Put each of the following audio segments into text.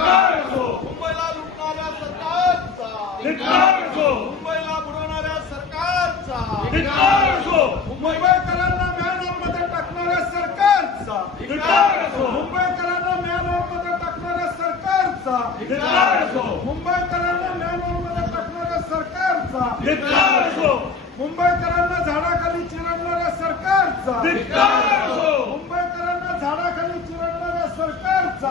मुंबईला लुटणाऱ्या सरकारचा, मुंबईला बुडवणाऱ्या सरकारचा, मुंबईकरांना मॅनहोलमध्ये टाकणाऱ्या सरकारचा, मुंबईकरांना मॅनहोलमध्ये टाकणाऱ्या सरकारचा, मुंबईकरांना मॅनहोलमध्ये टाकणाऱ्या सरकारचा, मुंबईकरांना झाडाखाली चिरडणाऱ्या सरकारचा, मुंबईकरांना झाडाखाली चिरडणाऱ्या सरकारचा,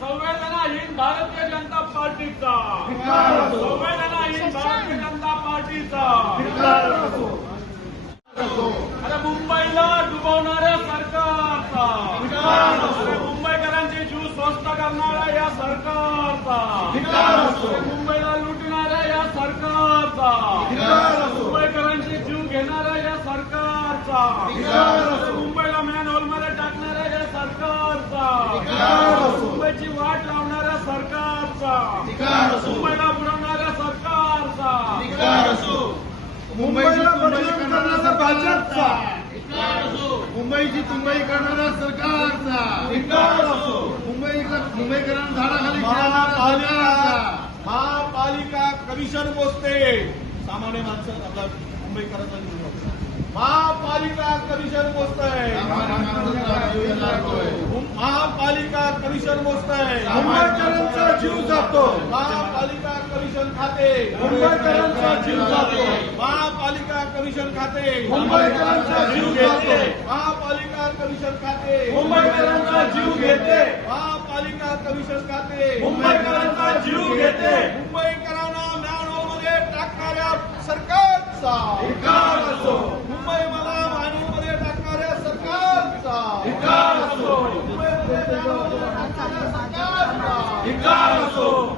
संवेदनाहीन भारतीय जनता पार्टीचा, संवेदनाहीन भारतीय जनता पार्टीचा, अरे मुंबईला डुबवणाऱ्या सरकारचा, अरे मुंबईकरांचे जीव स्वस्त करणाऱ्या या सरकारचा, मुंबईला लुटणाऱ्या या सरकारचा, मुंबईकरांचे जीव घेणाऱ्या या सरकारचा, मुंबईला मॅनहोलमध्ये टाकणाऱ्या या सरकारचा, मुंबईची वाट लावणाऱ्या सरकारचा, मुंबईला बुडवणाऱ्या सरकारचा, मुंबईला बदनाम करणाऱ्या भाजपचा, मुंबईची तुंबई करणाऱ्या सरकारचा, मुंबईकरांना झाडाखाली महापालिका कमिशन पोचते. सामान्य माणसं आपला मुंबईकरांचा महापालिका कमिशन पोचतंय, महापालिका कमिशन पोचतंय, मुंबईकरांचा जीव जातो, महापालिका कमिशन खाते, मुंबईकरांचा जीव जातो, महापालिका कमिशन खाते, मुंबईकरांचा जीव घेते, महापालिका कमिशन खाते, मुंबईकरांचा जीव घेते, महापालिका कमिशन खाते, मुंबईकरांचा जीव घेते, मुंबईकरांना मॅनहोलमध्ये टाकणाऱ्या सरकारचा, मुंबई मला मॅनहोलमध्ये टाकणाऱ्या सरकारचा,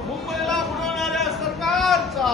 मुंबईला बुडवणाऱ्या सरकारचा.